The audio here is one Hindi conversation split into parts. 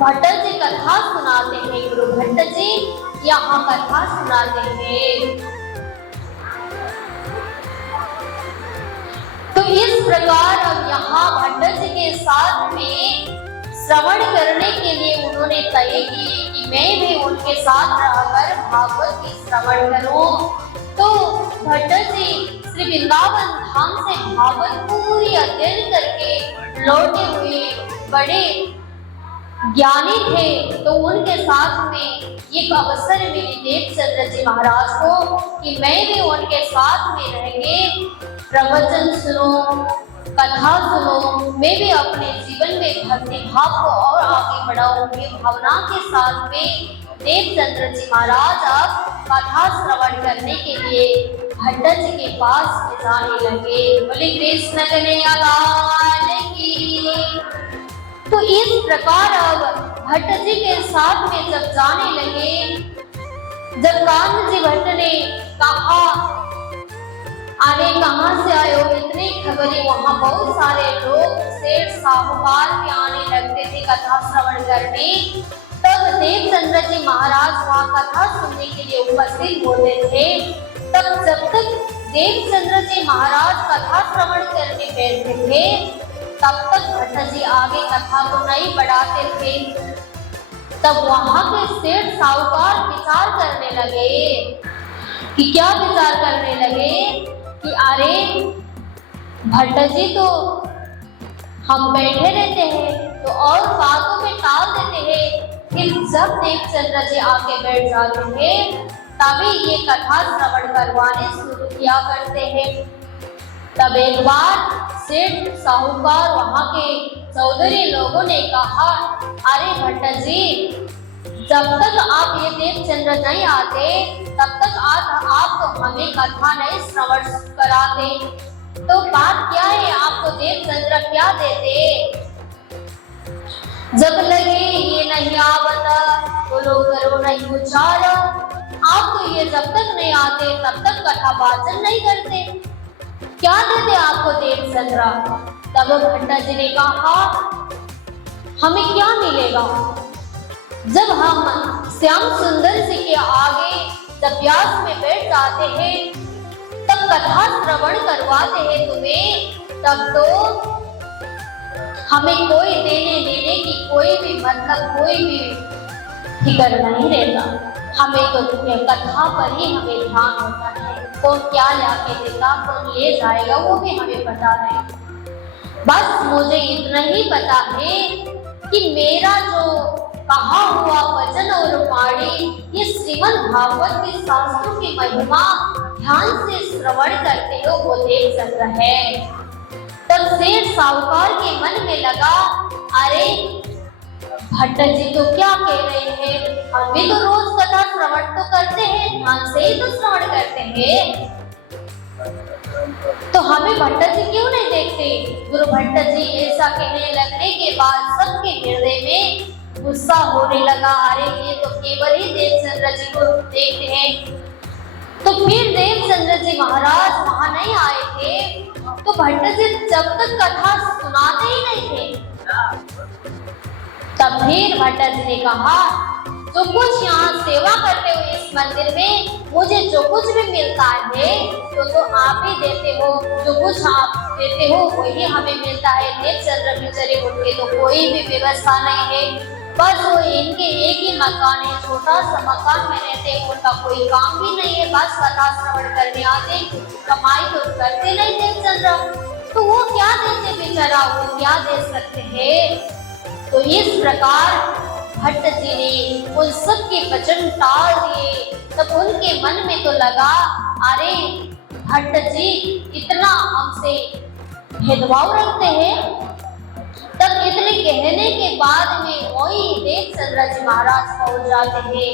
भट्ट जी कथा सुनाते हैं। गुरु भट्ट जी यहाँ कथा सुनाते हैं। तो इस प्रकार अब यहाँ भट्ट जी के साथ में श्रवण करने के लिए उन्होंने तय की कि मैं भी उनके साथ रहकर भागवत की श्रवण करूं। तो भट्ट जी श्री वृंदावन धाम से भागवत पूरी अध्ययन करके लौटे हुए बड़े ज्ञानी थे। तो उनके साथ में एक अवसर मिली देवचंद्र जी महाराज को कि मैं भी उनके साथ में रहेंगे, प्रवचन सुनो, कथा सुनो, मैं भी अपने जीवन में भक्ति भाव को और आगे बढ़ाऊंगी। भावना के साथ में देवचंद्र जी महाराज अब कथा श्रवण करने के लिए भट्ट जी के पास जाने लगे। बोले कृष्ण कन्हैया लाल की। तो इस प्रकार अब भट्ट जी के साथ में जब जाने लगे, जब कान्ह जी भट्ट ने कहा अरे कहाँ से आए हो, इतनी खबरें, वहां बहुत सारे लोग सेठ साहूकार भी आने लगते थे कथा श्रवण करने। तब देवचंद्र जी महाराज वहां कथा सुनने के लिए उपस्थित होते थे। तब जब तक देवचंद्र जी महाराज कथा श्रवण करने बैठते थे तब तक भट्ट जी आगे कथा को नहीं बढ़ाते थे। तब वहां के सेठ साहूकार विचार करने लगे कि क्या विचार करने लगे कि अरे भट्ट जी तो हम बैठे रहते हैं तो और बातों में टाल देते हैं, फिर जब देवचंद्र जी आके बैठ जाते हैं तभी ये कथा श्रवण करवाने शुरू किया करते हैं। तब एक बार सेठ साहूकार वहां के चौधरी लोगों ने कहा अरे भट्ट जी, जब तक आप ये देवचंद्र नहीं आते तब तक आप तो हमें कथा नहीं श्रवण कराते। तो बात क्या है, आपको देवचंद्र क्या देते? जब लगे ये नहीं आवता बोलो करो नहीं उच्चार। आप तो ये जब तक नहीं आते तब तक कथा वाचन नहीं करते, क्या देते आपको देवचंद्र? तब भट्ट जी ने कहा हमें क्या मिलेगा? जब हम श्याम सुंदर जी के आगे जब व्यास में बैठ जाते हैं तब कथा श्रवण करवाते हैं तुम्हें, तब तो हमें कोई देने लेने की कोई भी मतलब कोई भी फिक्र नहीं रहता। हमें तो तुम्हें कथा पर ही हमें ध्यान होता है, कौन क्या लाके देगा, कौन ले जाएगा वो भी हमें पता नहीं। बस मुझे इतना ही पता है कि मेरा जो कहा हुआ वचन और वाणी ये श्रीमद् भागवत के शास्त्रों की महिमा ध्यान से श्रवण करते हो वो देवचंद्र है। तब सेठ साहूकार के मन में लगा अरे भट्ट जी तो क्या कह रहे हैं, हम भी तो रोज कथा श्रवण तो करते हैं, ध्यान से ही तो श्रवण करते हैं, तो हमें भट्ट जी क्यों नहीं देखते? गुरु भट्ट जी ऐसा कहने लगने के बाद सबके हृदय में गुस्सा होने लगा, अरे ये तो केवल ही देवचंद्र जी को देखते हैं। तो फिर देवचंद्र जी महाराज वहां नहीं आए थे तो भट्ट जी जब तक कथा सुनाते ही नहीं थे तब फिर भट्ट जी ने कहा जो कुछ यहाँ सेवा करते हो इस मंदिर में, मुझे जो कुछ भी मिलता है तो आप ही देते हो, जो कुछ आप देते हो वही हमें मिलता है। देवचंद्र बेचारे उनके तो कोई भी व्यवस्था नहीं है, बस वो इनके एक ही मकान है, छोटा सा मकान में रहते हैं, उनका कोई काम भी नहीं है, बस कथा श्रवण करने आते, कमाई तो करते नहीं देवचंद्र, तो वो क्या देते बेचारा, वो क्या दे सकते हैं? तो इस प्रकार भट्ट जी ने उन सब के वचन टाल दिए। तब उनके मन में तो लगा अरे भट्ट जी इतना हमसे भेदभाव रखते हैं। तब इतने कहने के बाद में वही देवचंद्र जी महाराज पहुंच जाते हैं।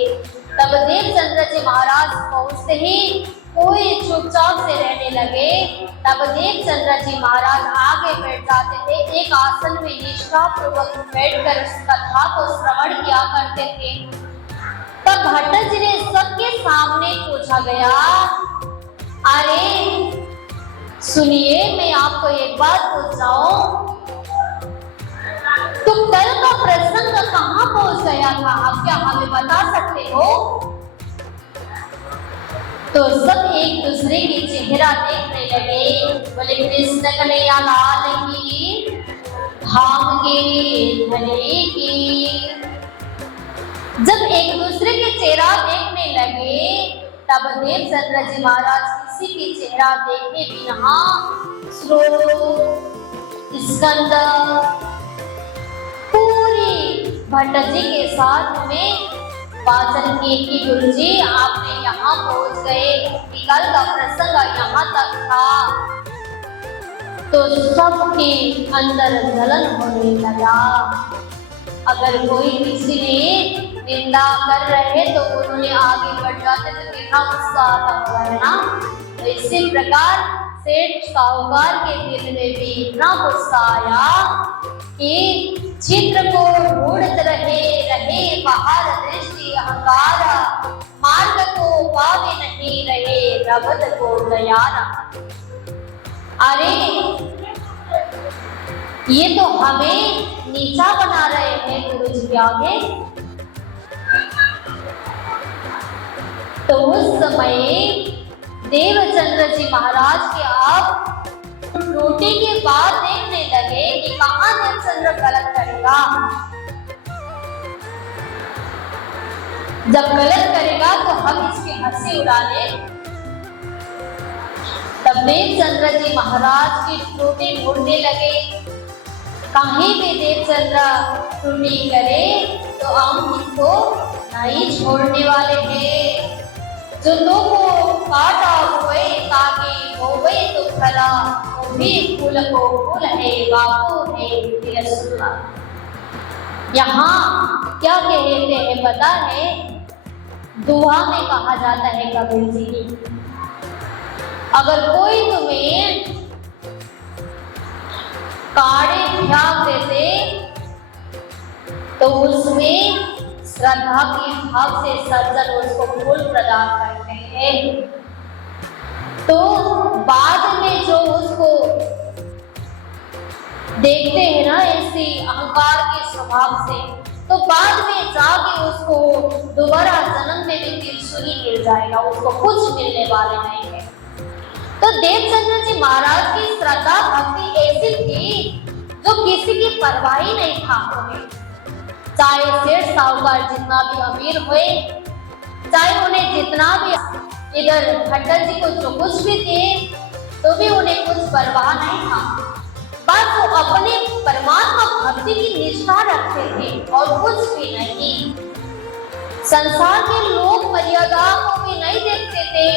तब देवचंद्र जी महाराज पहुंचते ही कोई चुपचाप से रहने लगे। तब देवचंद्र जी महाराज आगे बैठ जाते थे, एक आसन में निष्ठा पूर्वक बैठकर कथा को श्रवण किया करते थे। तब भट्ट जी ने सबके सामने पूछा गया अरे सुनिए मैं आपको एक बात पूछ रहा हूं, तो कल का प्रसंग कहाँ हमें बता सकते हो? तो सब एक दूसरे की चेहरा देखने लगे, बोले कृष्ण कन्हैया लाल की, धाम के भले की। जब एक दूसरे के चेहरा देखने लगे तब देवचंद्र जी महाराज किसी की चेहरा देखे बिना स्कंद पूरी भट्ट जी के साथ में वाचन किए कि गुरु जी आपने यहाँ पहुंच गए, कल का प्रसंग यहाँ तक था। तो सबके अंदर जलन होने लगा। अगर कोई किसी ने निंदा कर रहे तो उन्होंने आगे बढ़ जाते तो कितना गुस्सा आता होगा ना। तो इसी प्रकार सेठ साहूकार के दिल में भी इतना गुस्सा आया कि चित्र को ढूंढते रहे बाहर दृष्टि अहंकार, मार्ग को पावे नहीं रहे रबद को दयारा। अरे ये तो हमें नीचा बना रहे हैं गुरु जी के आगे। तो उस समय देवचंद्र जी महाराज के आप रोटी के बाद देखने लगे कि कहाँ देवचंद्र गलत करेगा। जब गलत करेगा तो हम इसकी हंसी उड़ा ले। तब देवचंद्र जी महाराज की त्रुटि ढूंढने लगे। कहीं भी देवचंद्र त्रुटि करे तो हम उनको नहीं छोड़ने वाले हैं। जो तो को काटा हुए ताकि होवे तो फला, वो भी फूल को फूल है बापू है तिरसुला। यहाँ क्या कहते हैं पता है? दुआ में कहा जाता है कबीर जी की, अगर कोई तुम्हें काढ़े फेंक देते तो उसमें श्रद्धा की भाव से सज्जन उसको फूल प्रदान करते हैं। तो बाद में जो उसको देखते हैं ना ऐसी अहंकार के स्वभाव से, तो बाद में जाके उसको दोबारा जन्म में भी त्रिशूल ही मिल जाएगा, उसको कुछ मिलने वाले नहीं है। तो देवचंद्र जी महाराज की श्रद्धा भक्ति ऐसी थी जो किसी की परवाह ही नहीं था उन्हें। चाहे सेठ साहूकार जितना भी अमीर हुए, चाहे उन्हें जितना भी इधर भट्टर जी को जो कुछ भी थे तो भी उन्हें कुछ परवाह नहीं था। बस वो अपने परमात्मा भक्ति की निष्ठा रखते थे और कुछ भी नहीं। संसार के लोग मर्यादा को भी नहीं देखते थे,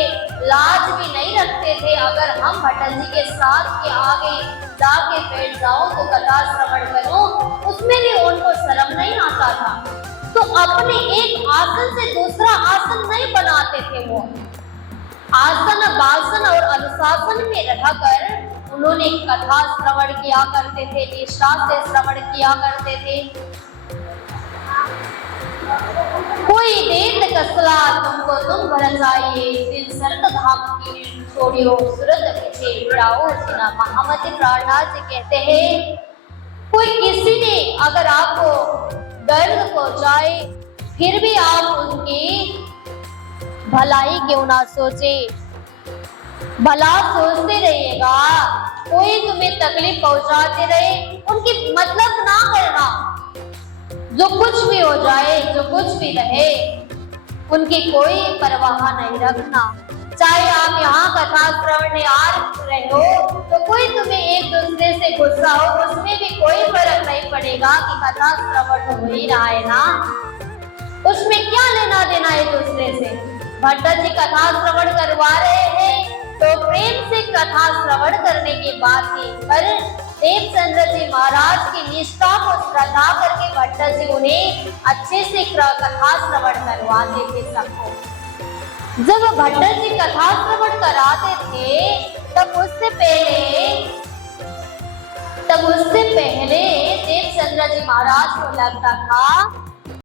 लाज भी नहीं रखते थे। अगर हम भट्टर जी के साथ के आगे जाके बैठ जाओ तो कथा श्रवण करो, उसमें भी उनको शर्म नहीं आता था। तो अपने एक आसन से दूसरा आसन नहीं बनाते थे। वो आसन वासन और अनुशासन में रहकर उन्होंने कथा श्रवण किया करते थे, निष्ठा से श्रवण किया करते थे। कोई देत कसला तुमको तुम भर चाहिए, दिल सरत धाम की छोड़ियो सूरत पीछे जाओ जिना महामति प्रहलाद जी कहते हैं। कोई किसी ने अगर आपको दर्द पहुंचाए फिर भी आप उनकी भलाई क्यों ना सोचे, भला सोचते रहिएगा। कोई तुम्हें तकलीफ पहुंचाते रहे उनकी मतलब ना करना। जो कुछ भी हो जाए, जो कुछ भी रहे, उनकी कोई परवाह नहीं रखना। चाहे आप यहाँ कथा श्रवण आ रहे हो तो कोई तुम्हें एक दूसरे से गुस्सा हो, उसमें भी कोई फर्क नहीं पड़ेगा कि कथा श्रवण हो ही रहा है ना, उसमें क्या लेना देना एक दूसरे से। भट्टर जी कथा श्रवण करवा रहे हैं तो प्रेम से कथा श्रवण करने की बात थी, पर देवचंद्र जी महाराज की निष्ठा को श्रद्धा करके भट्टर जी उन्हें अच्छे से कथा श्रवण करवाते थे सबको। जब भट्टर जी कथा श्रवण कराते थे तब उससे पहले देवचंद्र जी महाराज को लगता था